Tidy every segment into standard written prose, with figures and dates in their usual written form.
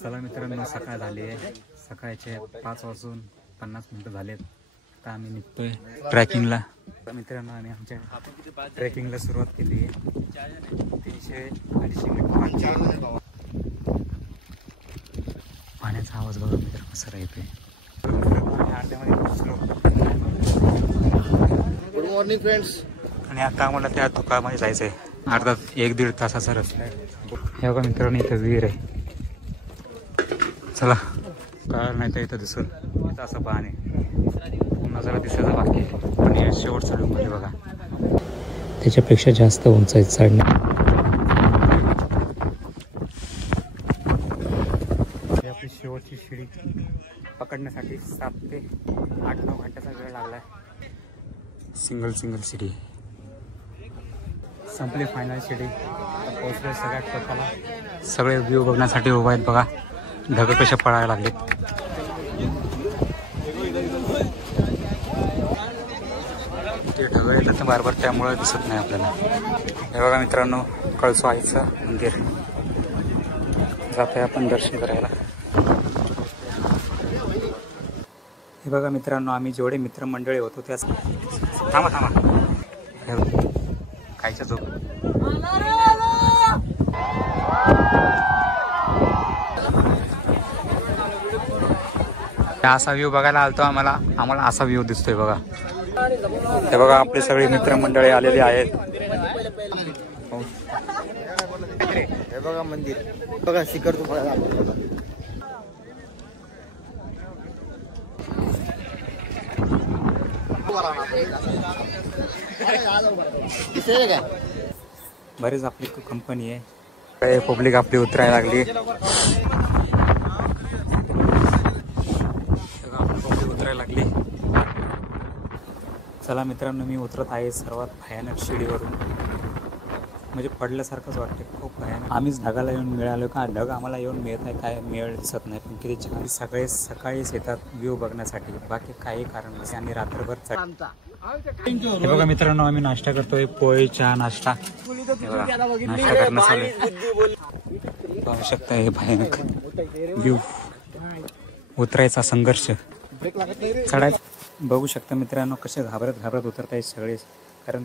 चला मित्रांनो, सकाळ झाली आहे. सकाळचे 5:50 झालेत. आता आम्ही निघतोय ट्रॅकिंगला. मित्रांनो, आम्ही आमच्या ट्रेकिंगला सुरुवात केली आहे. 300-250 मीटर पाण्याचा आवाज बघा मित्र कसा येतोय. अर्ध्यामध्ये पोहोचलो. Good morning friends. आणि आता आम्हाला त्या धुकामध्ये जायचं आहे. अर्धा 1-1.5 तासाचा रस्ता आहे. हे बघा मित्रांनो, इथं विहीर आहे. चला, काय नाही तर इथं दिसून इथं असं पाणी पुन्हा जरा दिसायचं बाकी, पण हे शेवट चढून गेले बघा. त्याच्यापेक्षा जास्त उंच आहे चढणे. आपली शेवटची शिडी पकडण्यासाठी 7 ते 8-9 घंट्याचा वेळ लागलाय. सिंगल शिडी संपली. फायनल शिडी पोहोचले सगळ्यात टोकाला. सगळे व्ह्यू बघण्यासाठी उभा आहेत बघा. ढग कसे पडायला लागलेत. ते ढग येतात तर बारबार, त्यामुळे दिसत नाही आपल्याला. हे बघा मित्रांनो, कळसो आईचं मंदिर. जातोय आपण दर्शन करायला. हे बघा मित्रांनो, आम्ही जेवढे मित्रमंडळी होतो त्याच थांबा कायच्या झोप. असा व्ह्यू बघायला आलतो. आम्हाला असा व्ह्यू दिसतोय बघा. हे बघा, आपले सगळे मित्रमंडळी आलेले आहेत. हे बघा मंदिर बघा, शिखर तुम्हाला बरेच आपली कंपनी आहे. काय पब्लिक आपली उतरायला लागली. चला मित्रांनो, मी उतरत आहे सर्वात भयानक शिडीवरून. म्हणजे पडल्यासारखंच वाटते, खूप भयानक. आम्हीच ढगाला येऊन मिळालो का? ढग आम्हाला येऊन मिळत आहे, काय मिळ दिसत नाही. पण किती छान. सगळे सकाळीच येतात व्ह्यू बघण्यासाठी, बाकी काही कारण नसते. आणि रात्रभर हे बघा मित्रांनो, आम्ही नाश्ता करतोय. पोळी, चहा, नाश्ता. नाश्ता करणं चालू. पाहू शकता हे भयानक व्ह्यू. उतरायचा संघर्ष, चढायचा. बघू शकता मित्रांनो, कसे घाबरत उतरत आहेत सगळे. कारण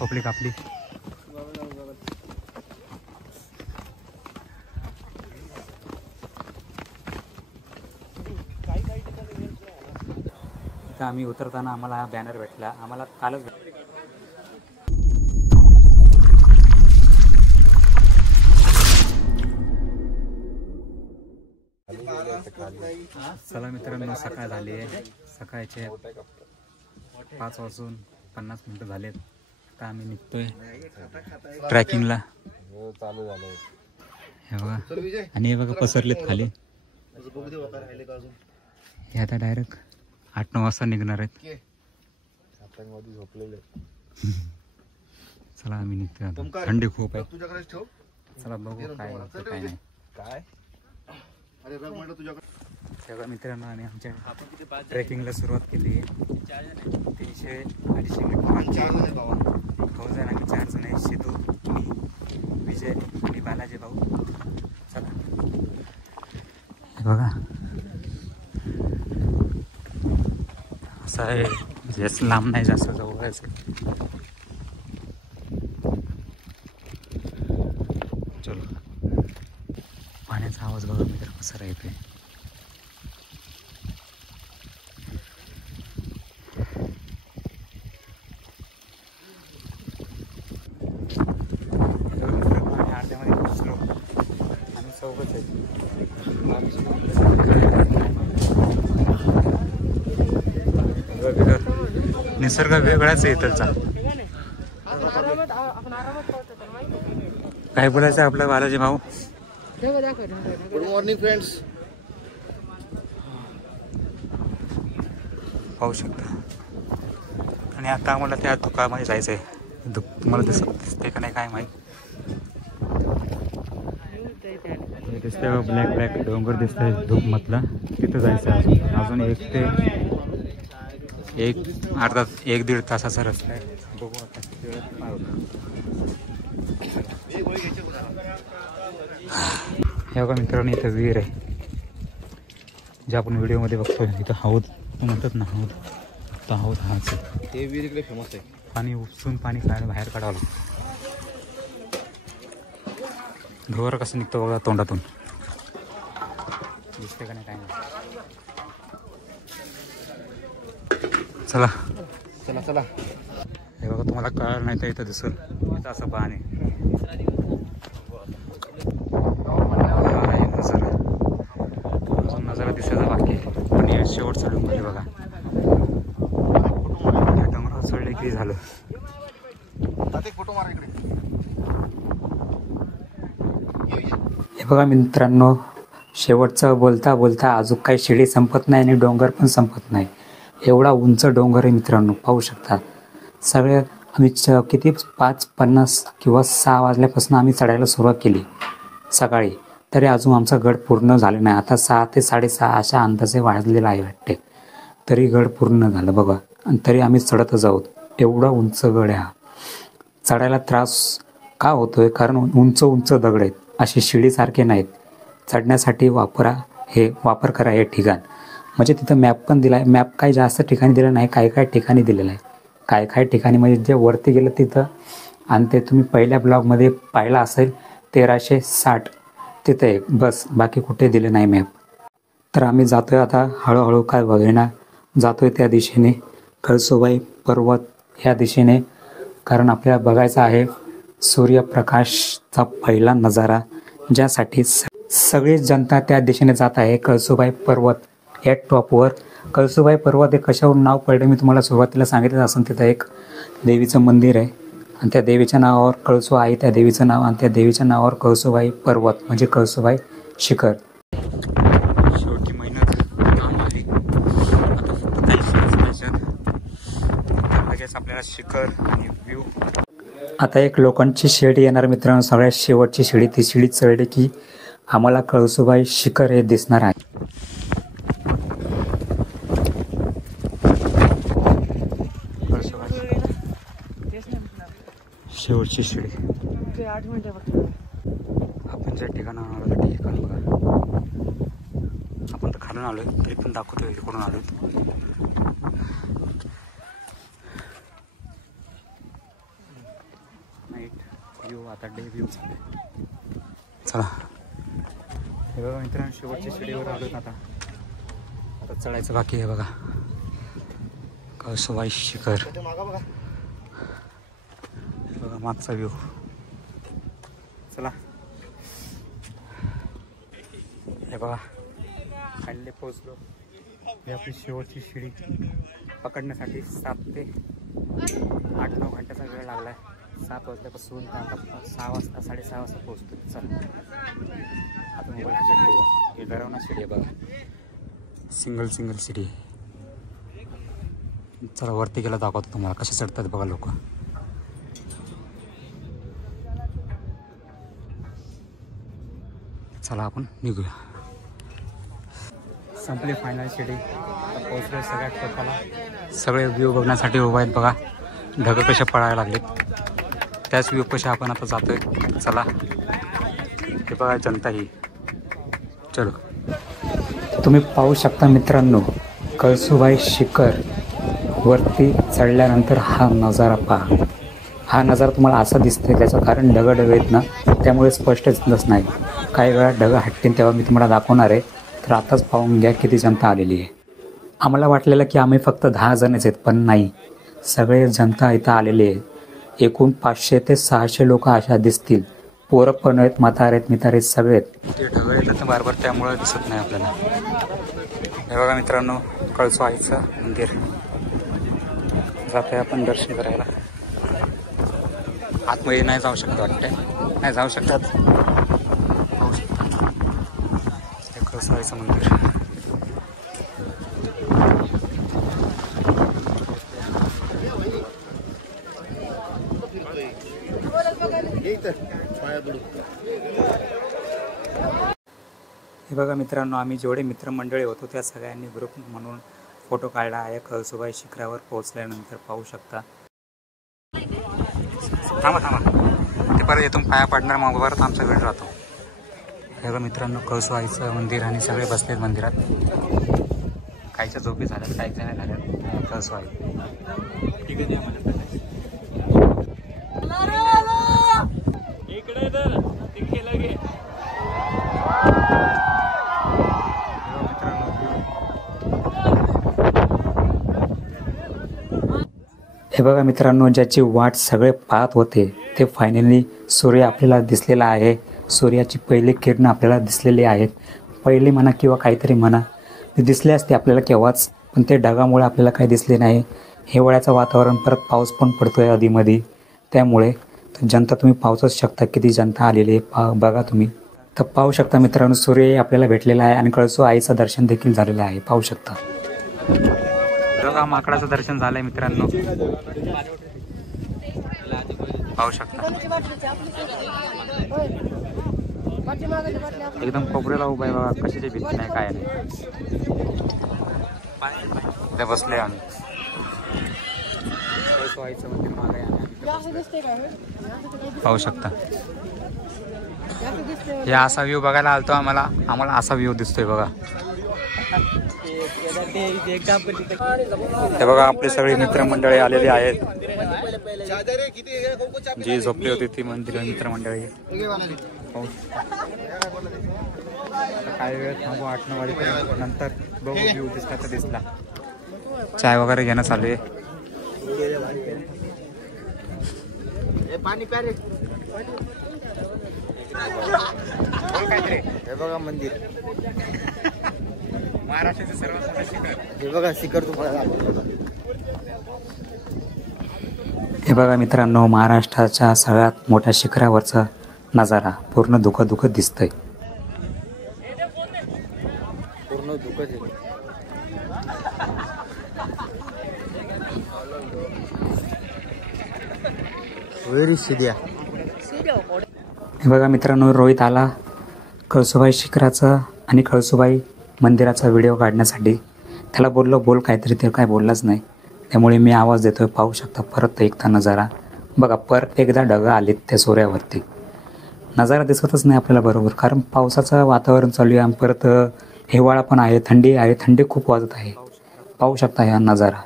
पब्लिक आपली. इथं आम्ही उतरताना आम्हाला हा बॅनर भेटला. आम्हाला कालच चला मित्रांनो, सकाळ झाली आहे. सकाळचे 5:50 झालेत. आता आम्ही निघतोय ट्रॅकिंगला. चालू झालंय हे बघा. आणि हे बघा पसरलेत खाली. हे आता डायरेक्ट 8-9 वाजता निघणार आहेत. चला आम्ही निघतोय आता. थंडी खूप आहे. चला बघू काय नाही. सगळं मित्रांनो, आम्ही आमच्या ट्रेकिंगला सुरुवात केली आहे. 300-250 मीटर. आम्ही 4 जण आहे. सिद्धू, मी, विजय आणि बालाजी भाऊ. चला बघा, असं आहे. जास्त लांब नाही, जास्त जवळच आहे. चलो, पाण्याचा आवाज बघा मित्र कसा येतोय. अर्ध्यामध्ये पोहोचलो. आम्ही चौघच आहे. निसर्ग वेगळाच आहे इथलचा. काय बोलायचं आपलं बालाजी भाऊ? Good morning friends. पाहू शकता. आणि आता आम्हाला त्या धुकामध्ये जायचं आहे. तुम्हाला दिसते का नाही काय माहीत. दिसतंय ब्लॅक डोंगर दिसतंय धूप मधला. तिथं जायचं आहे. अजून 1-1.5 तासाचा रस्ता आहे. बघू आता किती वेळ. हे बघा मित्रांनो, इथं विहीर आहे जे आपण व्हिडिओमध्ये बघतोय. इथं हौद म्हणतात ना, हौद. तर हौद हाच आहे. हे विहीर इकडे फेमस आहे. पाणी उपसून पाणी बाहेर काढावं लागतं. धुवार कसं निघतो बघा तोंडातून. दिसते का नाही काय नाही. चला चला चला. हे बघा, तुम्हाला कळलं नाही तर इथं दिसेल. इथं असं पाणी नजारा दिसायचा बाकी, पण हे शेवट चढून गेली बघा. डोंगरावर चढले की झालं. फोटो मारा इकडे. हे बघा मित्रांनो, शेवटचं बोलता बोलता अजून काही शिडी संपत नाही आणि डोंगर पण संपत नाही. एवढा उंच डोंगर आहे मित्रांनो, पाहू शकता. सगळे आम्ही किती 5:50 किंवा 6 वाजल्यापासून आम्ही चढायला सुरुवात केली सकाळी, तरी अजून आमचा गड पूर्ण झालं नाही. आता 6 ते 6:30 अशा अंदाजे वाजलेला आहे वाटते, तरी गड पूर्ण झालं बघा. आणि तरी आम्ही चढतच आहोत. एवढा उंच गड आहे हा. चढायला त्रास का होतोय? कारण उंच उंच दगड आहेत, असे शिडीसारखे नाहीत. चढण्यासाठी वापर करा हे ठिकाण. म्हणजे तिथं मॅप पण दिला आहे. मॅप काही जास्त ठिकाणी दिला नाही, काही ठिकाणी दिलेलं आहे. काही ठिकाणी म्हणजे जे वरती गेलं तिथं. आणि ते तुम्ही पहिल्या ब्लॉगमध्ये पाहिला असेल 1360 तिथं एक बस, बाकी कुठे दिले नाही मॅप. तर आम्ही जातोय आता हळूहळू, काय बघेना जातोय त्या दिशेने, कळसुबाई पर्वत ह्या दिशेने. कारण आपल्याला बघायचा आहे सूर्यप्रकाशचा पहिला नजारा, ज्यासाठी सगळी जनता त्या दिशेने जात आहे. कळसुबाई पर्वत या टॉपवर. कळसुबाई पर्वत हे कशावरून नाव पडलं मी तुम्हाला सुरुवातीला सांगितलं असं. तिथं एक देवीचं मंदिर आहे आणि त्या देवीच्या नावावर कळसू आहे त्या देवीचं नाव, आणि त्या देवीच्या नावावर कळसुबाई पर्वत म्हणजे कळसुबाई शिखर. शेवटी मेहनत काम आहे. आता फक्त काही लगेच आपल्याला शिखर आणि व्ह्यू. आता एक लोकांची शिडी येणार मित्रांनो, सगळ्यात शेवटची शिडी. ती शिडी चढली की आम्हाला कळसुबाई शिखर हे दिसणार आहे. शेवटची शिडी. आपण ज्या ठिकाणावर आलो त्या ठिकाण बघा. आपण तर खालून आलोय, तरी पण दाखवतो इकडून आलोय. नाईट व्ह्यू, आता डे व्ह्यू चालू. चला हे बघा मित्रांनो, शेवटच्या शिडीवर आलो आता. चढायचं बाकी आहे बघा, कळसुबाई शिखर. बघा मागचा व्ह्यू. चला हे बघा, खाली पोचलो. ही आपली शेवटची शिडी. पकडण्यासाठी 7 ते 8-9 घंट्याचा वेळ लागला आहे. 7 वाजल्यापासून आता 6 वाजता 6:30 वाजता पोहोचतो. चला आता मोबाईल चेक करूया. हे डरावना शिडी आहे बघा, सिंगल शिडी. चला वरती गेला दाखवतो तुम्हाला कसे चढतात बघा लोक. चला आपण निघूया. संपली फायनल शिडी. पोहोचलोय सगळ्यात टोकाला. सगळे व्ह्यू बघण्यासाठी उभा आहेत बघा. ढगं कशा पडायला लागलेत, त्याच व्ह्यू कशा आपण आता जातोय. चला हे बघा जनता ही. चलो तुम्ही पाहू शकता मित्रांनो, कळसुबाई शिखर वरती चढल्यानंतर हा नजारा पहा. हा नजारा तुम्हाला असा दिसतोय त्याचं कारण ढगं आहेत ना, त्यामुळे स्पष्ट दिसत नाही. काही वेळा ढगं हटतील तेव्हा मी तुम्हाला दाखवणार आहे. तर आताच पाहून घ्या किती जनता आलेली आहे. आम्हाला वाटलेलं की आम्ही फक्त 10 जणच आहेत, पण नाही, सगळे जनता इथं आलेली आहे. एकूण 500 ते 600 लोक अशा दिसतील. पोरं पण आहेत, म्हातारे आहेत, मितारे सगळे आहेत. ते ढगं येतात बारबार, त्यामुळे दिसत नाही आपल्याला. हे बघा मित्रांनो, कळसुबाईचं मंदिर. जातोय आपण दर्शन करायला. आतमध्ये नाही जाऊ शकत वाटते, नाही जाऊ शकतात. पाहू शकता हे कळसुबाईचं मंदिर. हे बघा मित्रांनो, आम्ही जेवढे मित्रमंडळी होतो त्या सगळ्यांनी ग्रुप म्हणून फोटो काढला आहे. कळसुबाई शिखरावर पोहोचल्यानंतर पाहू शकता. थांबा ते परत येथून पाया पडणार, मग परत आमचा वेळ राहतो. हे बघा मित्रांनो, कळसूबाईचं मंदिर आणि सगळे बसलेत मंदिरात. काहीच्या झोपी झाल्यात, काहीच्या नाही झाल्यात. कळसूबाई इकडे तर केलं गे. हे बघा मित्रांनो, ज्याची वाट सगळे पाहत होते ते फायनली सूर्य आपल्याला दिसलेला आहे. सूर्याची पहिली किरण आपल्याला दिसलेली आहेत. पहिली म्हणा किंवा काहीतरी म्हणा, ते दिसले असते आपल्याला केव्हाच, पण ते ढगामुळे आपल्याला काही दिसले नाही. हिवाळ्याचं वातावरण, परत पाऊस पण पडतोय आधीमध्ये, त्यामुळे जनता तुम्ही पाहूच शकता किती जनता आलेली आहे. बघा तुम्ही तर पाहू शकता मित्रांनो, सूर्य आपल्याला भेटलेला आहे आणि कळसू आईचं दर्शन देखील झालेलं आहे. पाहू शकता. बघा माकडाचं दर्शन झालंय मित्रांनो, पाहू शकता. एकदम कोपऱ्याला उभा आहे बघा, कशाची भीती नाही, काय नाही. इथे बसले आम्ही. आईचं मंदिर मागे आहे, पाहू शकता. या असा व्ह्यू बघायला आलतो आम्हाला असा व्ह्यू दिसतोय बघा. हे बघा आपली सगळी मित्रमंडळी आलेली आहेत. जी झोपली होती ती मित्रमंडळी. काही वेळ थांबू, 8-9 वाजेपर्यंत, नंतर बघू व्ह्यू दिसला तर दिसला. चाय वगैरे घेणं चालू आहे. हे बघा मंदिर, महाराष्ट्राचे सर्वात मोठे शिखर. हे बघा शिखर तुम्हाला. हे बघा मित्रांनो, महाराष्ट्राच्या सगळ्यात मोठ्या शिखरावरचा नजारा पूर्ण धुकं दिसतंय. पूर्ण धुकं आहे. वेरी शिद्या. हे बघा मित्रांनो, रोहित आला कळसूबाई शिखराचा आणि कळसूबाई मंदिराचा व्हिडिओ काढण्यासाठी. त्याला बोललो बोल काहीतरी, ते काय बोललाच नाही, त्यामुळे मी आवाज देतोय. पाहू शकता परत एकदा नजारा बघा. परत एकदा ढगं आलेत त्या सूर्यावरती. नजारा दिसतच नाही आपल्याला बरोबर, कारण पावसाचं वातावरण चालू आहे आणि परत हिवाळा पण आहे, थंडी आहे, थंडी खूप वाजत आहे. पाहू शकता हा नजारा,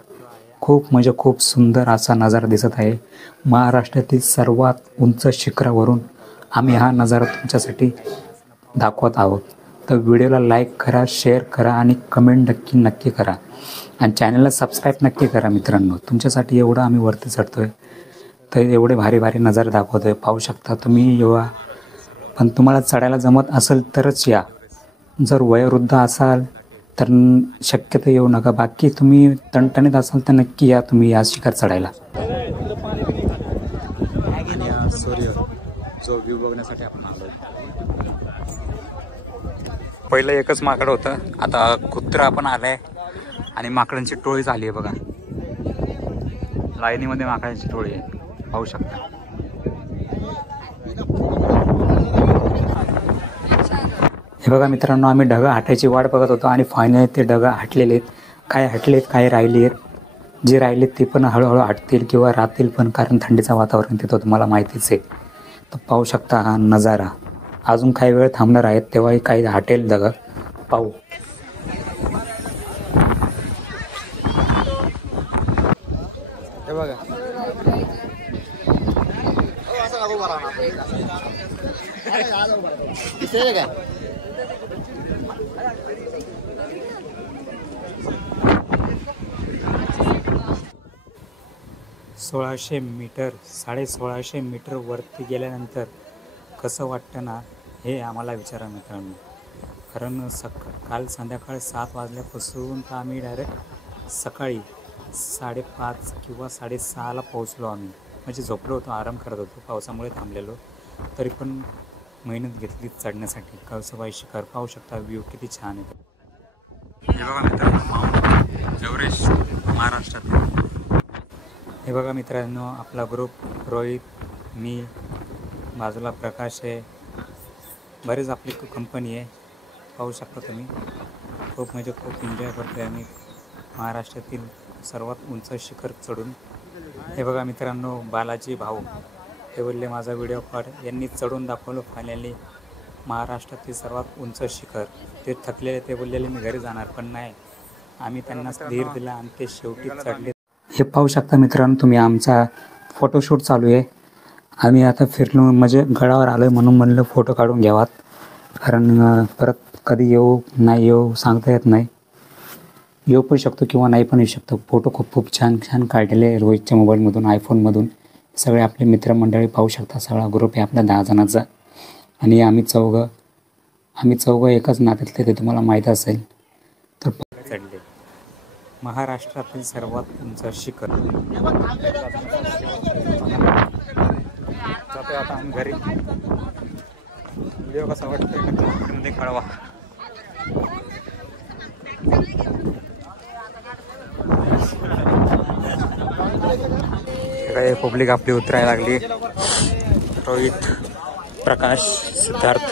खूप म्हणजे खूप सुंदर असा नजारा दिसत आहे. महाराष्ट्रातील सर्वात उंच शिखरावरून आम्ही हा नजारा तुमच्यासाठी दाखवत आहोत. तर व्हिडिओला लाईक करा, शेअर करा आणि कमेंट नक्की करा आणि चॅनलला सबस्क्राईब नक्की करा मित्रांनो. तुमच्यासाठी एवढं आम्ही वरती चढतोय, तर एवढे भारी नजारे दाखवतोय. पाहू शकता तुम्ही येवा, पण तुम्हाला चढायला जमत असेल तरच या. जर वयोवृद्ध असाल तर शक्यतो येऊ नका. बाकी तुम्ही टणटणीत असाल तर नक्की या तुम्ही या शिखर चढायला. सूर्य जो व्ह्यू बघण्यासाठी आपण आलो. पहिलं एकच माकड होतं, आता कुत्रा पण आलाय आणि माकडांची टोळी झाली आहे बघा. लाईनीमध्ये माकडांची टोळी आहे, पाहू शकता. हे बघा मित्रांनो, आम्ही ढगं हटायची वाट बघत होतो आणि फायनली ते ढगं हटलेले आहेत. काय हटलेत, काय राहिली आहेत. जे राहिलेत ते पण हळूहळू हटतील किंवा राहतील पण, कारण थंडीचं वातावरण तिथं तुम्हाला माहितीच आहे. तर पाहू शकता हा नजारा. अजून काही वेळ थांबणार आहेत, तेव्हाही काही हटेल ढगं. पाहू. हे बघा. दिसेल काय? 1600 मीटर, 1650 मीटर वरती गेल्यानंतर कसं वाटतं ना, हे आम्हाला विचारा मित्रांनो. कारण काल संध्याकाळी 7 वाजल्यापासून तर आम्ही डायरेक्ट सकाळी 5:30 किंवा 6:30ला पोहोचलो आम्ही. म्हणजे झोपलो होतो, आराम करत होतो, पावसामुळे थांबलेलो. तरी पण मेहनत घेतली चढण्यासाठी. कळसूबाई शिखर पाहू शकता, व्ह्यू किती छान आहे. हे बघा मित्रांनो, माउंट एव्हरेस्ट महाराष्ट्रात. हे बघा मित्रांनो, आपला ग्रुप, रोहित, मी, बाजूला प्रकाश आहे, बरेच आपली कंपनी आहे. पाहू शकता तुम्ही. खूप म्हणजे खूप एन्जॉय करतो आहे आम्ही महाराष्ट्रातील सर्वात उंच शिखर चढून. हे बघा मित्रांनो, बालाजी भाऊ हे बोलले माझा व्हिडिओ काढ. यांनी चढून दाखवलं फायनली. महाराष्ट्रातील सर्वात उंच शिखर. ते थकलेले, ते बोललेले मी घरी जाणार, पण नाही, आम्ही त्यांना धीर दिला आणि ते शेवटी चढले. हे पाहू शकता मित्रांनो तुम्ही, आमचा फोटोशूट चालू आहे. आम्ही आता फिरलो म्हणजे गडावर आलो आहे म्हणून म्हणलं फोटो काढून घ्यावात, कारण परत कधी येऊ नाही येऊ सांगता येत नाही. येऊ पण शकतो किंवा नाही पण येऊ शकतो. फोटो खूप खूप छान छान काढलेले आहे रोहितच्या मोबाईलमधून, आयफोनमधून. सगळे आपले मित्रमंडळी पाहू शकता, सगळा ग्रुप आहे आपल्या 10 जणांचा. आणि आम्ही चौघं एकाच नात्यातले, ते तुम्हाला माहीत असेल. तर चढले महाराष्ट्रातील सर्वात उंच शिखर. जातो आता आम्ही घरी. व्हिडिओ कसा वाटतोय कमेंटमध्ये कळवा. काय पब्लिक आपली उतरायला लागली. रोहित, प्रकाश, सिद्धार्थ.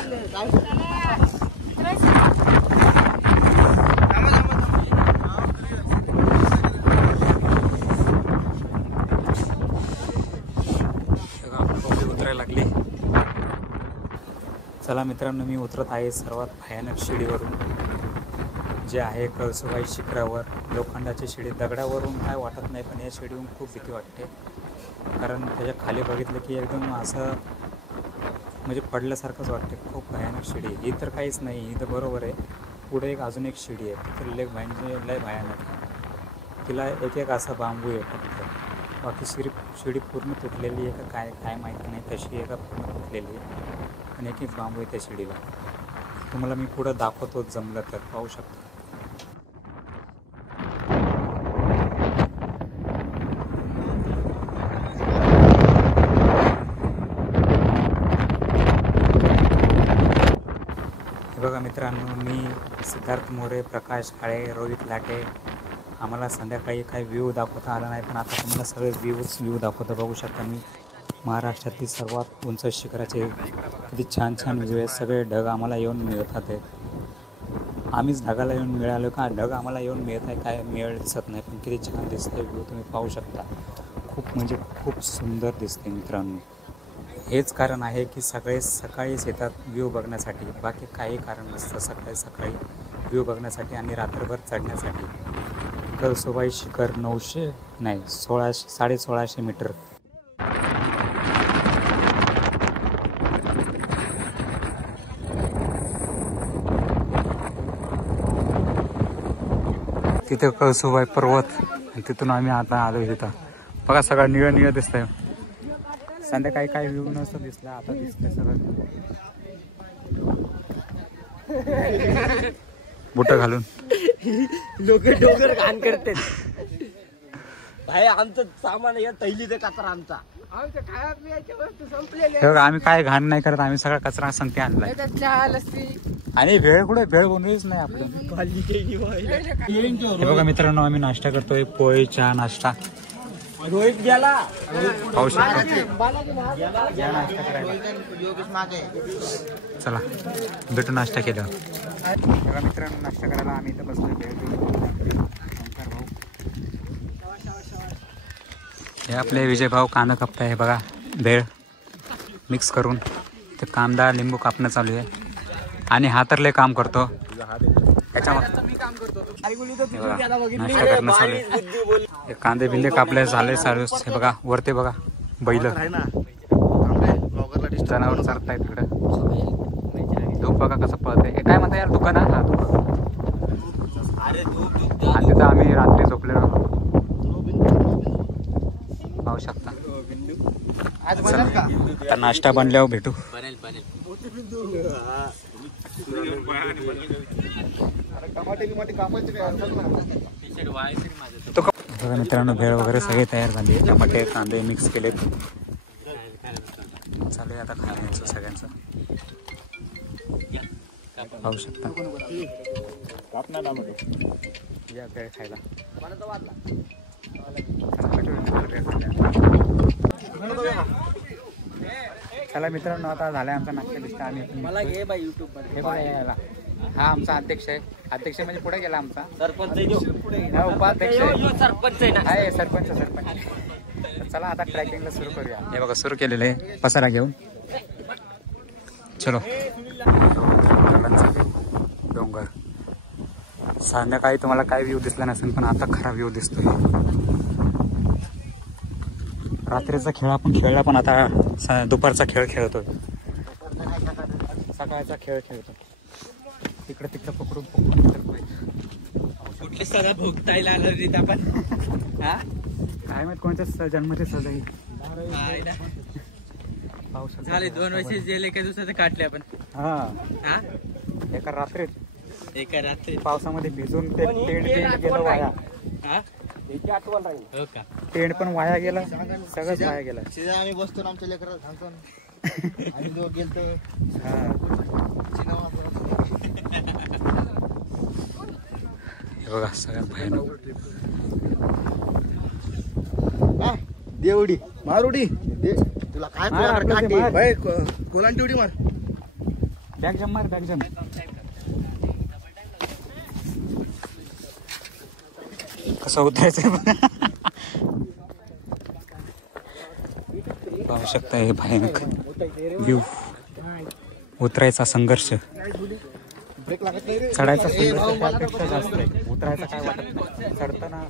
उतरायला लागली. चला मित्रांनो, मी उतरत आहे सर्वात भयानक शिडीवरून, जे आहे कळसुबाई शिखरावर. लोखंडाची शिडी, दगडावरून काय वाटत नाही, पण या शिडीवरून खूप भीती वाटते. कारण त्याच्या खाली बघितलं की एकदम असं म्हणजे पडल्यासारखंच वाटते. खूप भयानक शिडी. ही तर काहीच नाही, ही तर बरोबर आहे. पुढे एक अजून एक शिडी आहे, तर लय भयानक आहे. तिला एक एक असा बांबू आहे फक्त. बाकी शिडी पूर्ण तुटलेली आहे का काय माहिती नाही, तशी एका पूर्ण तुटलेली आहे. आणि एक बांबू आहे त्या शिडीला. तुम्हाला मी पुढं दाखवतो जमलं तर, पाहू शकता. बघा मित्रांनो, मी सिद्धार्थ मोरे, प्रकाश काळे, रोहित लाटे. आम्हाला संध्याकाळी काही व्ह्यू दाखवता आला नाही, पण आता तुम्हाला सगळे व्ह्यू दाखवतो. बघू शकता मी महाराष्ट्रातील सर्वात उंच शिखराचे किती छान छान व्ह्यू आहेत. सगळे ढग आम्हाला येऊन मिळतात आहे. आम्हीच ढगाला येऊन मिळालो का, ढग आम्हाला येऊन मिळत आहे काय मिळ दिसत नाही, पण किती छान दिसते व्ह्यू तुम्ही पाहू शकता. खूप म्हणजे खूप सुंदर दिसते मित्रांनो. हेच कारण आहे की सगळे सकाळीच येतात व्ह्यू बघण्यासाठी, बाकी काही कारण नसतं. सकाळी व्ह्यू बघण्यासाठी आणि रात्रभर चढण्यासाठी. कळसुबाई शिखर 1650 मीटर. तिथे कळसुबाई पर्वत, आणि तिथून आम्ही आता आलो. तिथं बघा सगळं निळं दिसतंय. संध्याकाळी काही व्ह्यू नसतं दिसला, आता दिसतंय सगळं. बुट घालून लोक डोकर घाण करते. भाई आमचं सामान या तैलीचा कचरा आमचा खाया पियाच्या वस्तू संपलेल्या. आम्ही काय घाण नाही करत, आम्ही सगळा कचरा संगती आणलाय. आणि भेळ कुठे, भेळ बनवलीच नाही आपण. हे बघा मित्रांनो, आम्ही नाश्ता करतोय, पोहे, चहा, नाश्ता. रोहित गेला, पाहू शकतो. चला भेटू नाश्ता केला. बघा मित्रांनो, नाश्ता करायला आम्ही इथं बसलो. हे आपले विजय भाऊ कांदा कापताय. हे बघा भेळ मिक्स करून ते कांदा लिंबू कापणं चालू आहे. आणि हा तर लय काम करतो त्याच्यामध्ये. नाश्ता करणं चालू आहे. हे कांदे बिंदे कापले झाले चालू. हे बघा वरते बघा बैल, जनावर चालताय तिकडं. धूप बघा कसं पळतंय. हे काय म्हणता यार, दुकान आहे. आणि तिथं आम्ही रात्री झोपलेलो पाहू शकता. आता नाश्ता बनल्यावर भेटू. बघा मित्रांनो, भेळ वगैरे सगळे तयार झाली. टमाटे कांदे मिक्स केलेत. चालू आहे आता खाण्याचं सगळ्यांचं. पाहू शकता या भेळ खायला. चला मित्रांनो, आता झालाय आमचा नाश्ता बिस्टा. आम्ही मला घे बाई युट्यूब हे बघा यायला. हा आमचा अध्यक्ष आहे. अध्यक्ष म्हणजे पुढे गेला आमचा सरपंच उपाध्यक्ष सरपंच आहे. सरपंच. चला आता ट्रॅकिंगला सुरू करूया. हे बघा सुरू केलेलं आहे पसारा घेऊन. चलो. डोंगर. संध्याकाळी तुम्हाला काय व्ह्यू दिसला नसेल, पण आता खरा व्ह्यू दिसतोय. रात्रीचा खेळ आपण खेळला, पण आता दुपारचा खेळ खेळतोय. सकाळचा खेळ खेळतो. तिकडे पकडून कुठली सजा भोगतायला आलं आपण. हा काय माहित कोणत्या जन्माची सजा पावसात झाले 2 वर्ष जेल एका दिवसाचं काढले आपण. हा हा एका रात्रीत एका रात्री पावसामध्ये भिजून ते टेंट गेलं वाया. हा आठवण राहील. हो का. टेंट पण वाया गेला, सगळंच वाया गेलं. सीधा आम्ही बसतो ना आमच्या लेकराला सांगतो ना. आम्ही दोघं गेलतो. हे बघा सगळ्यात भयानक. देवडी मारुडी तुला काय कोलांटी उडी मार. बॅग जम मार, बॅग जम. कसं उतरायचं पाहू शकता. हे भयानक व्ह्यू. उतरायचा संघर्ष, चढायचा संघर्ष त्यापेक्षा जास्त आहे. उतरायचा काय वाटत नाही, चढताना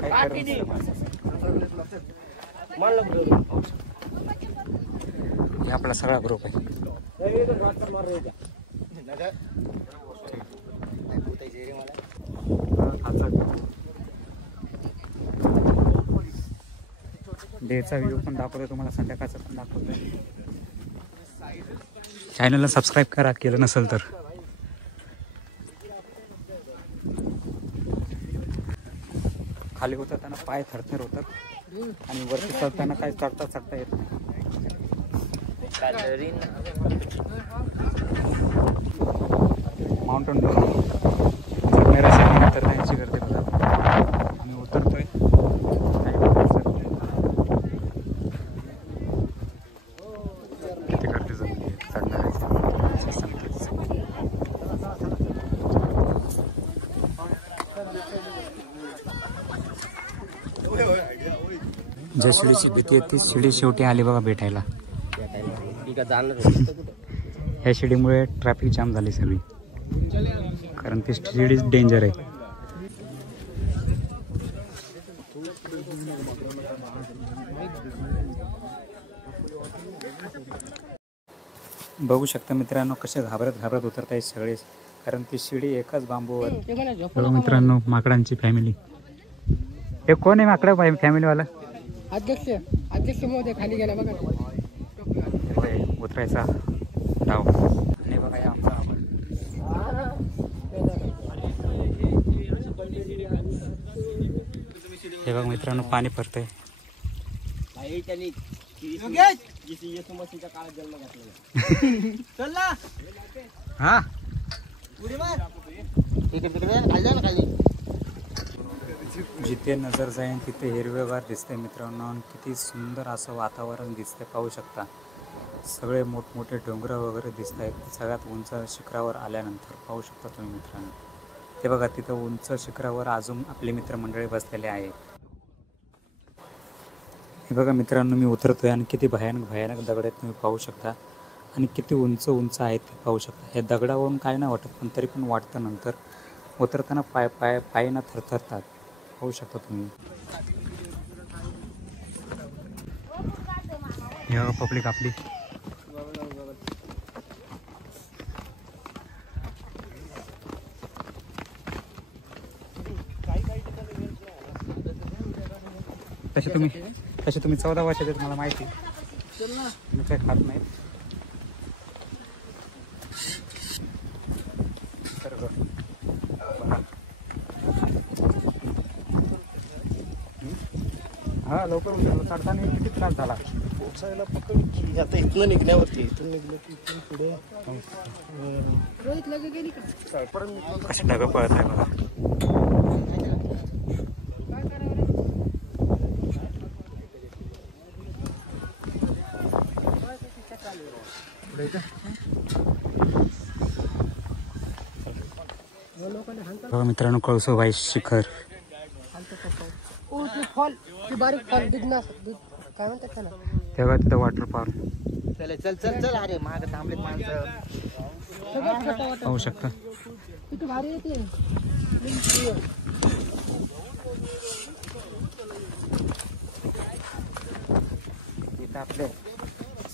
काय हे आपला सगळा ग्रुप आहे. डेचा व्ह्यू पण दाखवतोय तुम्हाला, संध्याकाळचा पण दाखवतोय. चॅनलला सबस्क्राईब करा केलं नसेल तर. खाली उतरताना पाय थरथर होतात आणि वरती चढताना काय चढता येत नाही. माउंटन चढणाऱ्या तर त्यांची गर्दी होतात. आम्ही उतरतोय. किती गर्दी जमली चढणाऱ्याची संख्येच. ज्या शिडीची भीती आहे ती शिडी शेवटी आली बघा भेटायला. ह्या शिडीमुळे ट्रॅफिक जाम झाली सगळी, कारण ती शिडी डेंजर आहे. बघू शकता मित्रांनो कसे घाबरत उतरतायत सगळे, कारण ती शिडी एकाच बांबूवर. बघा मित्रांनो माकडांची फॅमिली. हे कोण आहे माकडा फॅमिलीवाला? अध्यक्ष महोदय खाली गेला बघा. उतरायचा डाव. आणि बघा आमचा हे बघा मित्रांनो पाणी पडतंय. हा जिथे नजर जाईल तिथे हिरवेगार दिसते मित्रांनो. आणि किती सुंदर असं वातावरण दिसते पाहू शकता. सगळे मोठमोठे डोंगर वगैरे दिसत आहेत. सगळ्यात उंच शिखरावर आल्यानंतर पाहू शकता तुम्ही मित्रांनो. ते बघा तिथं उंच शिखरावर अजून आपले मित्रमंडळी बसलेले आहेत. हे बघा मित्रांनो मी उतरतोय आणि किती भयानक दगड आहेत तुम्ही पाहू शकता. आणि किती उंच आहेत ते पाहू शकता. हे दगडावरून काय नाही वाटत, पण तरी पण वाटतं नंतर उतरताना पायना थरथरतात पाहू शकता तुम्ही. हे पब्लिक आपली. तसे तुम्ही 14 वर्षाचे मला माहिती. तुम्ही काय खात नाही हा लवकर उतरलो. चढताना किती त्रास झाला. पोचायला पकड आता इथनं निघण्यावरती इथून निघलं की इथून पुढे कसे ढगं पळत आहे बघा. बघा मित्रांनो कळसोबाई शिखर. फॉल बारीक फॉल काय म्हणतात त्याला. तेव्हा तिथं वॉटरफॉल. चल चल चल चल अरे माग थांबलेत माणसं. पाहू शकता इथं आपले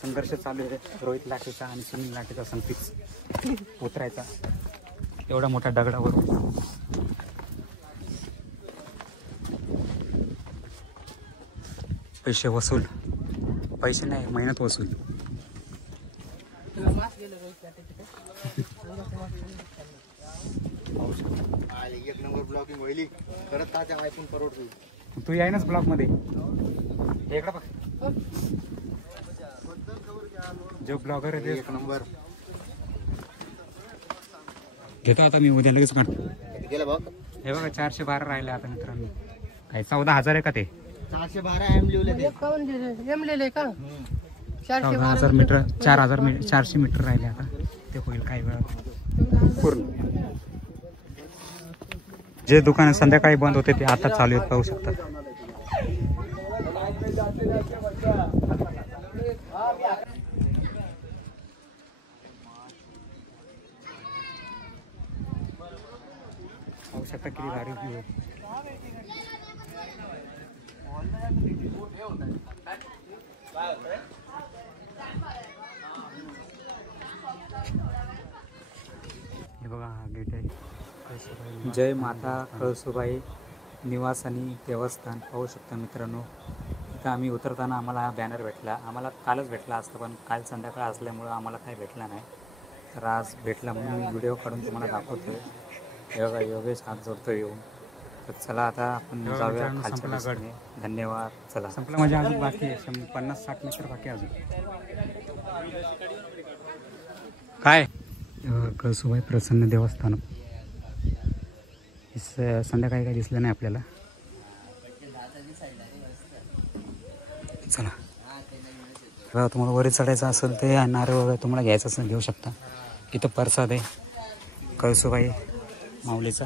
संघर्ष चालू आहे. रोहित लाटेचा आणि सुनील लाटेचा संपिक उतरायचा एवढा मोठ्या दगडावर. पैसे वसूल, पैसे नाही मेहनत वसूल. एक नंबर ब्लॉकिंग होईल करत तात्या ऐकून परवडतो. तू याय नाच ब्लॉक मध्ये इकडं बघ. जो ब्लॉगर आहे एक नंबर घेतो आता मी उद्या लगेच काढतो. गेलं बघ. हे बघा 412 राहिले आता मित्रांनो. काय 14,000 आहे का ते? 412 एम लिहिले ते. एम लिहिले का? 14,000 मीटर 4,000 मीटर 400 मीटर राहिले आता. ते होईल काही वेळात पूर्ण. जे दुकान संध्याकाळी बंद होते ते आता चालू आहेत पाहू शकता. पाहू शकता किती भारी व्ह्यू आहे. हे बघा हा गेट आहे. जय माता कळसुबाई निवास आणि देवस्थान पाहू शकता मित्रांनो. इथं आम्ही उतरताना आम्हाला हा बॅनर भेटला. आम्हाला कालच भेटला असतं पण काल संध्याकाळ असल्यामुळं आम्हाला काही भेटला नाही. तर आज भेटला म्हणून मी व्हिडिओ काढून तुम्हाला दाखवतोय. हे बघा योगेश हात जोडतोय येऊन. तर चला आता आपण जाऊया खालच्या दिशेने. धन्यवाद. चला संपला म्हणजे अजून बाकी आहे 50-60 मीटर बाकी अजून. काय कळसुबाई प्रसन्न देवस्थान. संध्याकाळी काही दिसलं नाही आपल्याला. चला बघा तुम्हाला वरी चढायचं असेल ते नारळ वगैरे तुम्हाला घ्यायचं असेल घेऊ शकता. इथं प्रसाद आहे कळसुबाई माऊलीचा.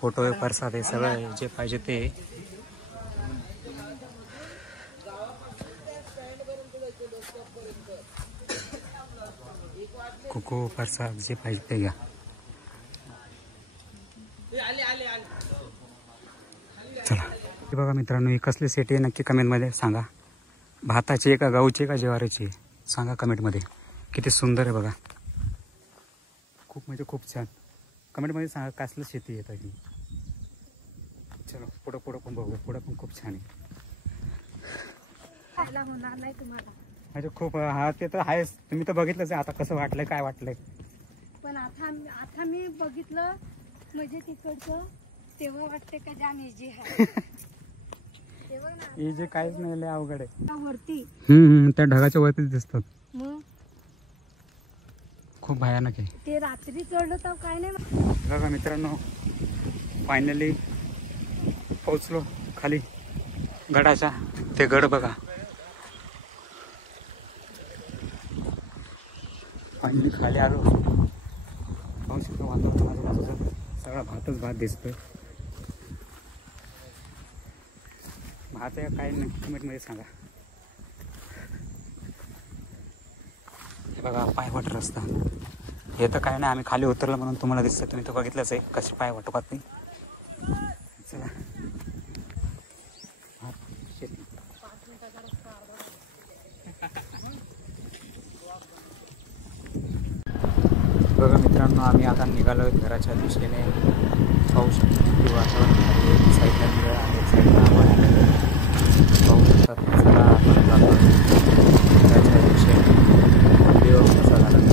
फोटो आहे, प्रसाद आहे, सगळं आहे जे पाहिजे ते. कुकू प्रसाद जे पाहिजे ते घ्या. चला हे बघा मित्रांनो ही कसली सिटी आहे नक्की कमेंटमध्ये सांगा. भाताची आहे का गहूची आहे का ज्वारीची आहे सांगा कमेंटमध्ये. किती सुंदर आहे बघा. खूप म्हणजे खूप छान. कमेंटमध्ये सांगा कसली शेती येत आहे. चलो पुढं पुढं पण बघूया. पुढं पण खूप छान आहे. होणार नाही तुम्हाला म्हणजे खूप हा ते तर आहेच. तुम्ही तर बघितलंच आहे. आता कसं वाटलंय काय वाटलंय. पण आता मी बघितलं म्हणजे तिकडचं तेव्हा वाटते का जाम इजी आहे. तेव्हा ना हे जे काहीच नाही लय अवघड आहे. वरती त्या ढगाच्या वरतीच दिसतात. मग खूप भयानक आहे. ते रात्री चढलं तर काय नाही. बघा मित्रांनो फायनली पोहोचलो खाली गडाच्या. ते गड बघा फायनली खाली आलो. पाहू शकतो वातावरण आजूबाजूचं सगळा भातच भात दिसतोय. भात आहे काय नाही कमेंटमध्ये सांगा. हे बघा पायवाट रस्ता. हे तर काय नाही आम्ही खाली उतरलं म्हणून तुम्हाला दिसतं. तुम्ही तर बघितलंच आहे कशी पाय वाटपात नाही. चला शेती बघा मित्रांनो आम्ही आता निघालो घराच्या दिशेने. पाहू शकतो की वातावरण साईडला निघालं आहे साईडला आम्हाला पाहू शकतात. चला आपण जातो घराच्या दिशेने. व्हिडिओ कसा झाला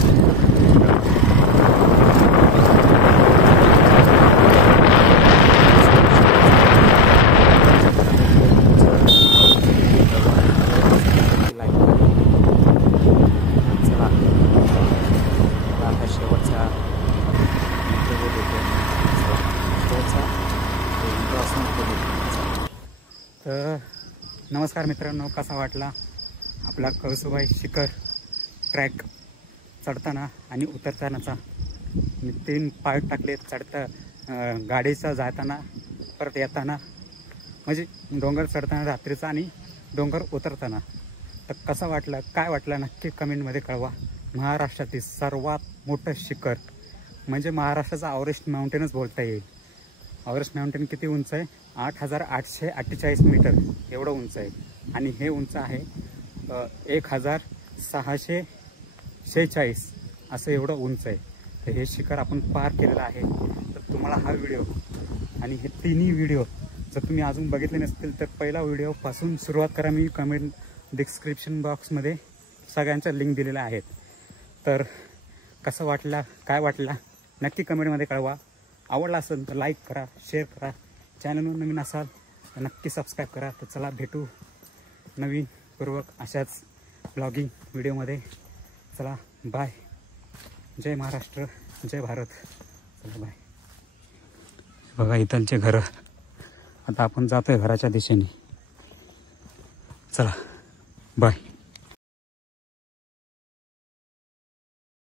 तर नमस्कार मित्रांनो. कसा वाटला आपला कळसुबाई शिखर ट्रॅक चढताना आणि उतरतानाचा. मी 3 पार्ट टाकले. चढता गाडीचा जाताना परत येताना म्हणजे डोंगर चढताना रात्रीचा आणि डोंगर उतरताना. तर कसं वाटलं, काय वाटलं नक्की कमेंटमध्ये कळवा. महाराष्ट्रातील सर्वात मोठं शिखर म्हणजे महाराष्ट्राचा एव्हरेस्ट माउंटेनच बोलता येईल. एव्हरेस्ट माउंटेन किती उंच आहे? 8,848 मीटर एवढं उंच आहे. आणि हे उंच आहे 1,646 असं एवढं उंच आहे. तर हे शिखर आपण पार केलेलं आहे. तर तुम्हाला हा व्हिडिओ आणि हे तिन्ही व्हिडिओ जर तुम्ही अजून बघितले नसतील तर पहिला व्हिडिओपासून सुरुवात करा. मी कमेंट डिस्क्रिप्शन बॉक्समध्ये सगळ्यांच्या लिंक दिलेल्या आहेत. तर कसं वाटलं, काय वाटलं नक्की कमेंटमध्ये कळवा. आवडला असेल तर लाईक करा, शेअर करा. चॅनलवर नवीन असाल तर नक्की सबस्क्राईब करा. तर चला भेटू नवीन पूर्वक अशाच ब्लॉगिंग व्हिडिओमध्ये. चला बाय. जय महाराष्ट्र, जय भारत. चला बाय. बघा इथलचे घरं. आता आपण जातोय घराच्या दिशेने. चला बाय.